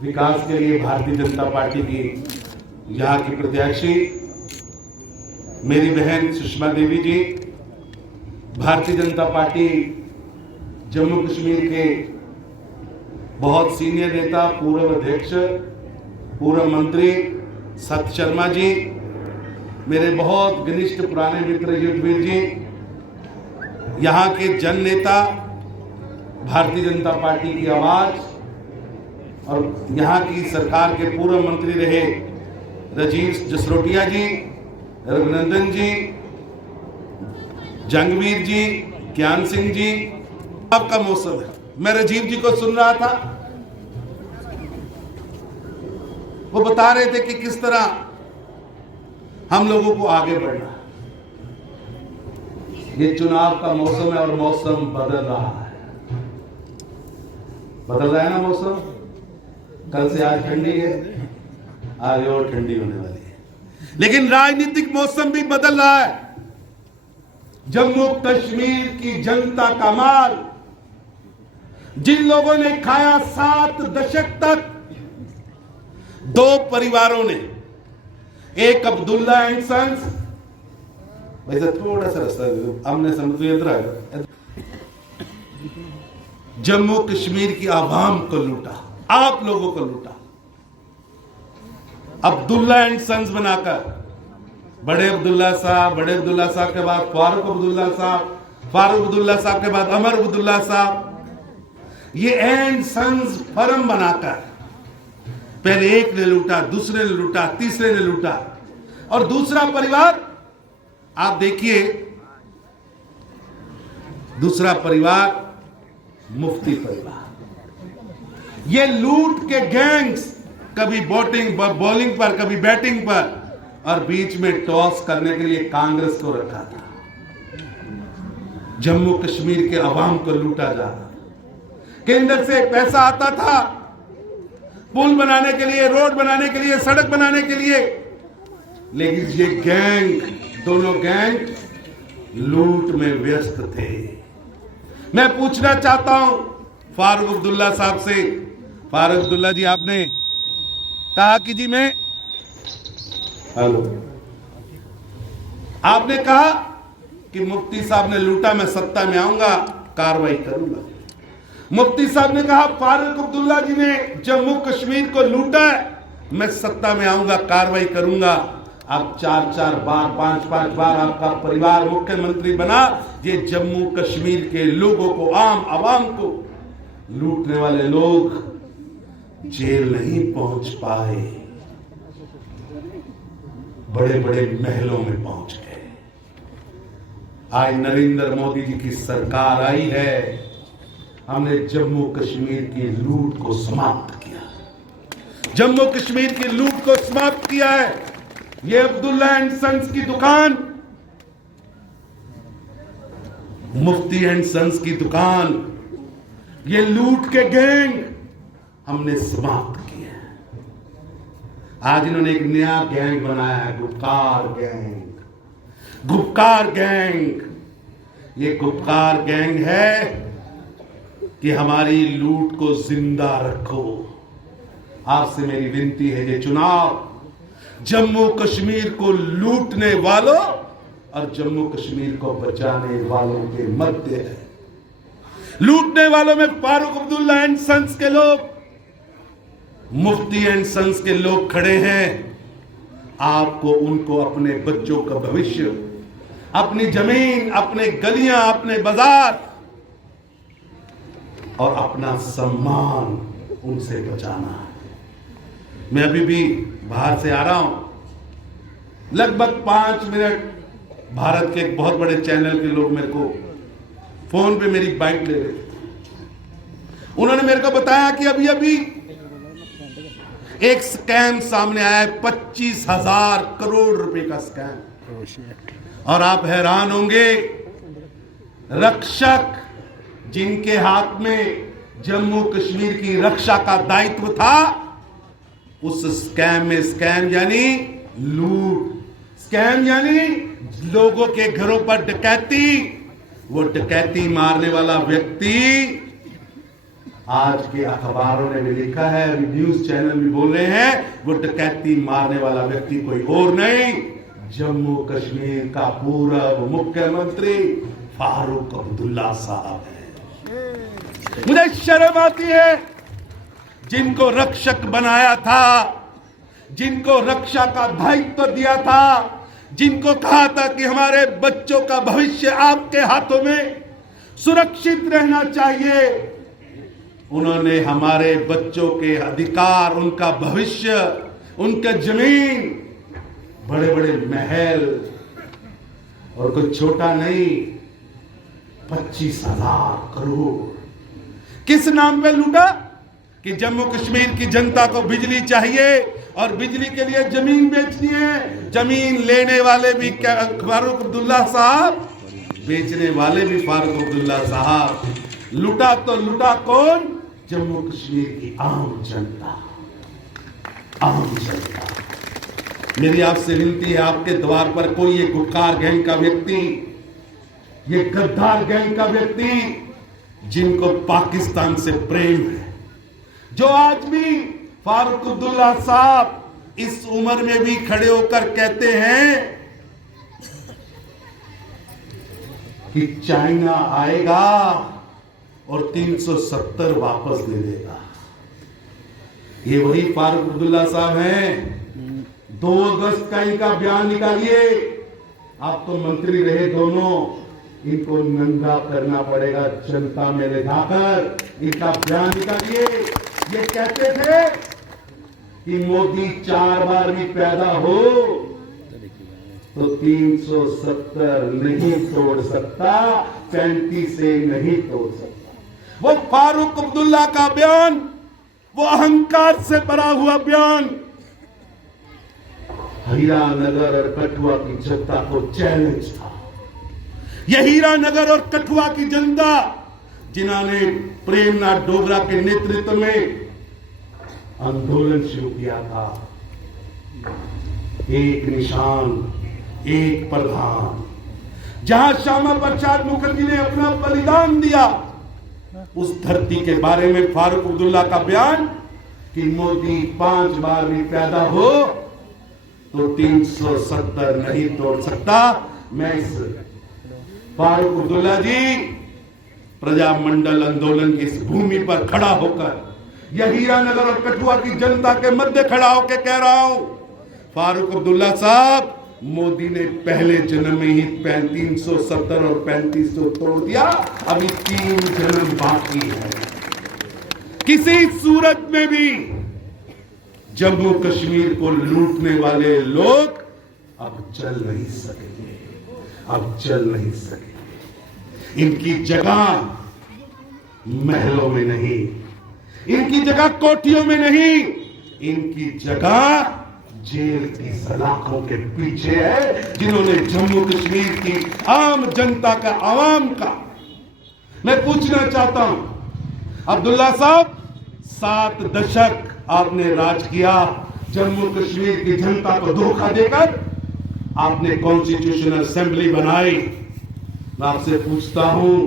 विकास के लिए भारतीय जनता पार्टी की यहाँ की प्रत्याशी मेरी बहन सुषमा देवी जी, भारतीय जनता पार्टी जम्मू कश्मीर के बहुत सीनियर नेता, पूर्व अध्यक्ष, पूर्व मंत्री सत शर्मा जी, मेरे बहुत घनिष्ठ पुराने मित्र युद्धवीर जी, यहाँ के जन नेता, भारतीय जनता पार्टी की आवाज और यहाँ की सरकार के पूर्व मंत्री रहे राजीव जसरोटिया जी, रघुनंदन जी, जंगवीर जी, ज्ञान सिंह जी। आपका मौसम है। मैं राजीव जी को सुन रहा था, वो बता रहे थे कि किस तरह हम लोगों को आगे बढ़ना है। ये चुनाव का मौसम है और मौसम बदल रहा है। बदल रहा है ना मौसम। कल से आज ठंडी है, आगे और ठंडी होने वाली है। लेकिन राजनीतिक मौसम भी बदल रहा है। जम्मू कश्मीर की जनता का माल, जिन लोगों ने खाया 7 दशक तक, 2 परिवारों ने, एक अब्दुल्ला एंड सन्स, वैसे थोड़ा सा रास्ता हमने समझ, जम्मू कश्मीर की आवाम को लूटा, आप लोगों को लूटा। अब्दुल्ला एंड सन्स बनाकर बड़े अब्दुल्ला साहब के बाद फारूक अब्दुल्ला साहब के बाद अमर अब्दुल्ला साहब, ये एंड सन्स फर्म बनाकर पहले एक ने लूटा, दूसरे ने लूटा, तीसरे ने लूटा। और दूसरा परिवार आप देखिए, दूसरा परिवार मुफ्ती परिवार। ये लूट के गैंग्स, कभी बॉलिंग पर, कभी बैटिंग पर, और बीच में टॉस करने के लिए कांग्रेस को रखा था। जम्मू कश्मीर के अवाम को लूटा जा रहा। केंद्र से पैसा आता था पुल बनाने के लिए, रोड बनाने के लिए, सड़क बनाने के लिए, लेकिन ये गैंग, दोनों गैंग लूट में व्यस्त थे। मैं पूछना चाहता हूं फारूक अब्दुल्ला साहब से, फारूक अब्दुल्ला जी, आपने कहा कि जी मैं, हेलो, आपने कहा कि मुफ्ती साहब ने लूटा, मैं सत्ता में आऊंगा, कार्रवाई करूंगा। मुफ्ती साहब ने कहा फारूक अब्दुल्ला जी ने जम्मू कश्मीर को लूटा है, मैं सत्ता में आऊंगा, कार्रवाई करूंगा। अब 4-4 बार, 5-5 बार आपका परिवार मुख्यमंत्री बना। ये जम्मू कश्मीर के लोगों को, आम आवाम को लूटने वाले लोग जेल नहीं पहुंच पाए, बड़े बड़े महलों में पहुंच गए। आज नरेंद्र मोदी जी की सरकार आई है, हमने जम्मू कश्मीर की लूट को समाप्त किया, जम्मू कश्मीर की लूट को समाप्त किया है। ये अब्दुल्ला एंड सन्स की दुकान, मुफ्ती एंड सन्स की दुकान, ये लूट के गैंग हमने समाप्त किए हैं। आज इन्होंने एक नया गैंग बनाया है, गुपकार गैंग। गुपकार गैंग, ये गुपकार गैंग है कि हमारी लूट को जिंदा रखो। आपसे मेरी विनती है, ये चुनाव जम्मू कश्मीर को लूटने वालों और जम्मू कश्मीर को बचाने वालों के मध्य है। लूटने वालों में फारूक अब्दुल्ला एंड सन्स के लोग, मुफ्ती एंड सन्स के लोग खड़े हैं। आपको उनको अपने बच्चों का भविष्य, अपनी जमीन, अपने गलियां, अपने बाजार और अपना सम्मान उनसे बचाना है। मैं अभी भी बाहर से आ रहा हूं, लगभग 5 मिनट भारत के एक बहुत बड़े चैनल के लोग मेरे को फोन पे मेरी बाइक ले रहे थे। उन्होंने मेरे को बताया कि अभी अभी एक स्कैम सामने आया है, 25,000 करोड़ रुपए का स्कैम। और आप हैरान होंगे, रक्षक जिनके हाथ में जम्मू कश्मीर की रक्षा का दायित्व था, उस स्कैम में, स्कैम यानी लूट, स्कैम यानी लोगों के घरों पर डकैती। वो डकैती मारने वाला व्यक्ति, आज के अखबारों ने भी लिखा है, अभी न्यूज चैनल भी बोल रहे हैं, वो डकैती मारने वाला व्यक्ति कोई और नहीं, जम्मू कश्मीर का पूर्व मुख्यमंत्री फारूक अब्दुल्ला साहब है। मुझे शर्म आती है, जिनको रक्षक बनाया था, जिनको रक्षा का दायित्व दिया था, जिनको कहा था कि हमारे बच्चों का भविष्य आपके हाथों में सुरक्षित रहना चाहिए, उन्होंने हमारे बच्चों के अधिकार, उनका भविष्य, उनका जमीन, बड़े बड़े महल और कुछ छोटा नहीं, 25,000 करोड़ किस नाम पे लूटा? कि जम्मू कश्मीर की जनता को बिजली चाहिए और बिजली के लिए जमीन बेचनी है। जमीन लेने वाले भी फारूक अब्दुल्ला साहब, बेचने वाले भी फारूक अब्दुल्ला साहब। लूटा तो लूटा कौन? जम्मू कश्मीर की आम जनता, आम जनता। मेरी आपसे विनती है, आपके द्वार पर कोई ये गुटकार गैंग का व्यक्ति, ये गद्दार गैंग का व्यक्ति, जिनको पाकिस्तान से प्रेम है, जो आज भी फारूक अब्दुल्ला साहब इस उम्र में भी खड़े होकर कहते हैं कि चाइना आएगा और 370 वापस दे देगा। ये वही फारूक अब्दुल्ला साहब हैं। 2 अगस्त का इनका बयान निकालिए। आप तो मंत्री रहे दोनों, इनको नंगा करना पड़ेगा जनता में ले जाकर। इनका बयान निकालिए। ये कहते थे कि मोदी 4 बार भी पैदा हो तो 370 नहीं तोड़ सकता, 35 से नहीं तोड़ सकता। वो फारूक अब्दुल्ला का बयान, वो अहंकार से भरा हुआ बयान हीरानगर और कठुआ की जनता को चैलेंज था। यह हीरानगर और कठुआ की जनता, जिन्होंने प्रेमनाथ डोगरा के नेतृत्व में आंदोलन शुरू किया था, एक निशान, एक प्रधान, जहां श्यामा प्रसाद मुखर्जी ने अपना बलिदान दिया, उस धरती के बारे में फारूक अब्दुल्ला का बयान कि मोदी 5 बार भी पैदा हो तो 370 नहीं तोड़ सकता। मैं इस फारूक अब्दुल्ला जी प्रजामंडल आंदोलन की इस भूमि पर खड़ा होकर, यह हीरानगर और कठुआ की जनता के मध्य खड़ा होकर कह रहा हूं, फारूक अब्दुल्ला साहब, मोदी ने पहले जन्म में ही 370 और 3500 तोड़ दिया, अभी 3 जन्म बाकी है। किसी सूरत में भी जम्मू कश्मीर को लूटने वाले लोग अब चल नहीं सकेंगे, अब चल नहीं सकेंगे। इनकी जगह महलों में नहीं, इनकी जगह कोठियों में नहीं, इनकी जगह जेल की सलाखों के पीछे है, जिन्होंने जम्मू कश्मीर की आम जनता का, आवाम का। मैं पूछना चाहता हूं, अब्दुल्ला साहब, 7 दशक आपने राज किया, जम्मू कश्मीर की जनता को धोखा देकर आपने कॉन्स्टिट्यूशनल असेंबली बनाई। मैं आपसे पूछता हूं,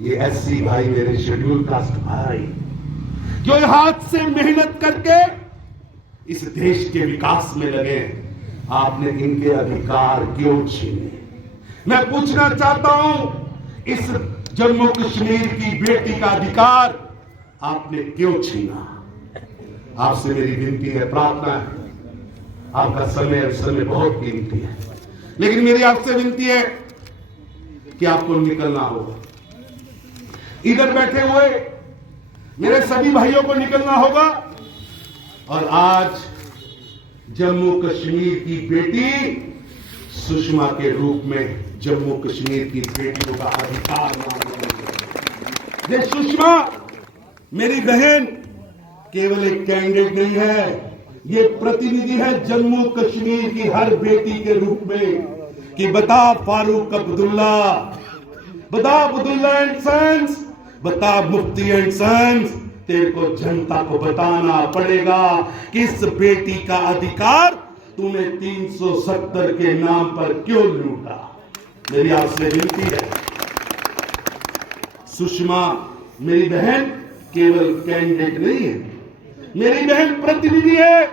ये एससी भाई, मेरे शेड्यूल कास्ट भाई, जो हाथ से मेहनत करके इस देश के विकास में लगे, आपने इनके अधिकार क्यों छीने? मैं पूछना चाहता हूं, इस जम्मू कश्मीर की बेटी का अधिकार आपने क्यों छीना? आपसे मेरी विनती है, प्रार्थना है, आपका समय बहुत कीमती है, लेकिन मेरी आपसे विनती है कि आपको निकलना होगा। इधर बैठे हुए मेरे सभी भाइयों को निकलना होगा और आज जम्मू कश्मीर की बेटी सुषमा के रूप में जम्मू कश्मीर की बेटियों का अधिकार मांगेंगे। ये सुषमा मेरी बहन केवल एक कैंडिडेट नहीं है, ये प्रतिनिधि है जम्मू कश्मीर की हर बेटी के रूप में कि बता फारूक अब्दुल्ला, बता अब्दुल्ला एंड सन्स, बता मुफ्ती एंड सन्स, तेरे को जनता को बताना पड़ेगा कि इस बेटी का अधिकार तूने 370 के नाम पर क्यों लूटा? मेरी आपसे विनती है। सुषमा मेरी बहन केवल कैंडिडेट नहीं है, मेरी बहन प्रतिनिधि है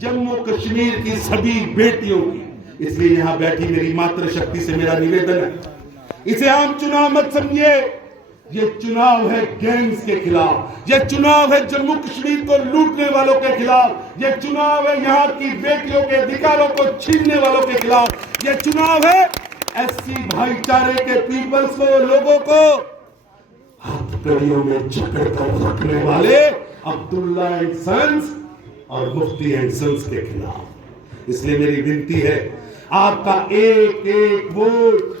जम्मू कश्मीर की सभी बेटियों की। इसलिए यहां बैठी मेरी मातृशक्ति से मेरा निवेदन है, इसे आम चुनाव मत समझिए। ये चुनाव है गैंग्स के खिलाफ, ये चुनाव है जम्मू कश्मीर को लूटने वालों के खिलाफ, ये चुनाव है यहां की बेटियों के अधिकारों को छीनने वालों के खिलाफ, ये चुनाव है एससी भाईचारे के पीपल्स को, लोगों को हथकड़ियों में जकड़ कर रखने वाले अब्दुल्ला एंड सन्स और मुफ्ती एंड सन्स के खिलाफ। इसलिए मेरी विनती है, आपका एक एक वोट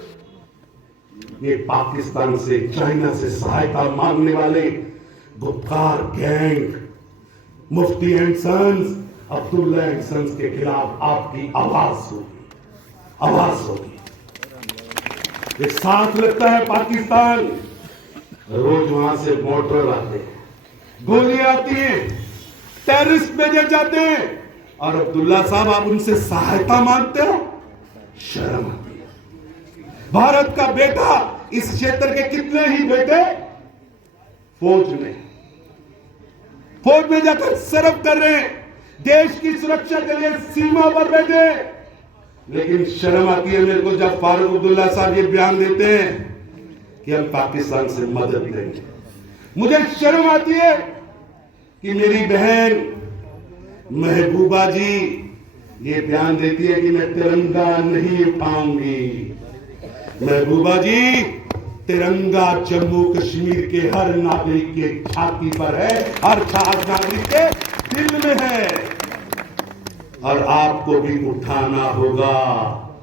ये पाकिस्तान से, चाइना से सहायता मांगने वाले Gupkar gang, Mufti and sons, Abdullah and sons के खिलाफ आपकी आवाज होगी, आवाज होगी। एक साथ लगता है पाकिस्तान, रोज वहां से मोटर आते हैं, गोलियां आती हैं, टेररिस्ट भेजे जाते हैं, और अब्दुल्ला साहब आप उनसे सहायता मांगते हो? शर्म आती है। भारत का बेटा, इस क्षेत्र के कितने ही बेटे फौज में जाकर सर्व कर रहे हैं, देश की सुरक्षा के लिए सीमा पर बैठे। लेकिन शर्म आती है मेरे को जब फारूक अब्दुल्ला साहब ये बयान देते हैं कि हम पाकिस्तान से मदद लेंगे। मुझे शर्म आती है कि मेरी बहन महबूबा जी ये बयान देती है कि मैं तिरंगा नहीं उठाऊंगी। महबूबा जी, तिरंगा जम्मू कश्मीर के हर नागरिक के छाती पर है, हर नागरिक के दिल में है, और आपको भी उठाना होगा,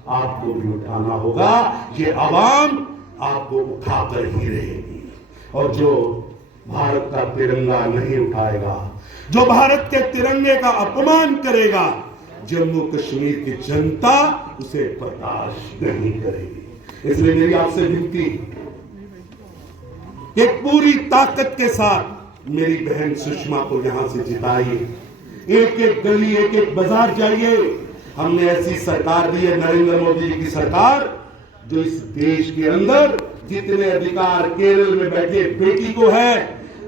आपको भी उठाना होगा। ये आवाम आपको उठाकर ही रहेगी, और जो भारत का तिरंगा नहीं उठाएगा, जो भारत के तिरंगे का अपमान करेगा, जम्मू कश्मीर की जनता उसे बर्दाश्त नहीं करेगी। इसलिए मेरी आपसे विनती, एक पूरी ताकत के साथ मेरी बहन सुषमा को यहां से जिताइए। एक एक गली, एक एक बाजार जाइए। हमने ऐसी सरकार दी है, नरेंद्र मोदी जी की सरकार, जो इस देश के अंदर जितने अधिकार केरल में बैठे बेटी को है,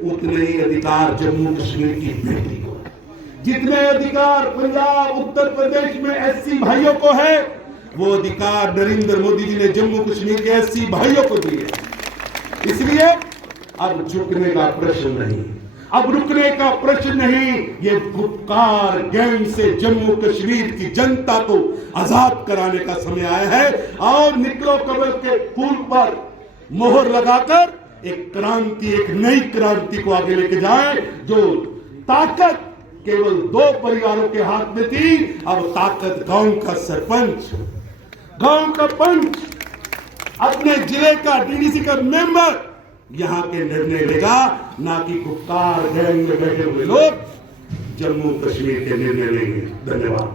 उतने ही अधिकार जम्मू कश्मीर की बेटी को है। जितने अधिकार पंजाब, उत्तर प्रदेश में एससी भाइयों को है, वो अधिकार नरेंद्र मोदी जी ने जम्मू कश्मीर के एससी भाइयों को दिए। इसलिए अब झुकने का प्रश्न नहीं, अब रुकने का प्रश्न नहीं। ये गुप्कार गैंग से जम्मू कश्मीर की जनता को आजाद कराने का समय आया है। और निकलो कमल के फूल पर मोहर लगाकर एक क्रांति, एक नई क्रांति को आगे लेके जाए। जो ताकत केवल 2 परिवारों के हाथ में थी, अब ताकत गांव का सरपंच, गांव का पंच, अपने जिले का डीडीसी का मेंबर यहां के निर्णय लेगा, ना कि गुप्कार गैंग में बैठे हुए लोग जम्मू कश्मीर के निर्णय लेंगे। धन्यवाद।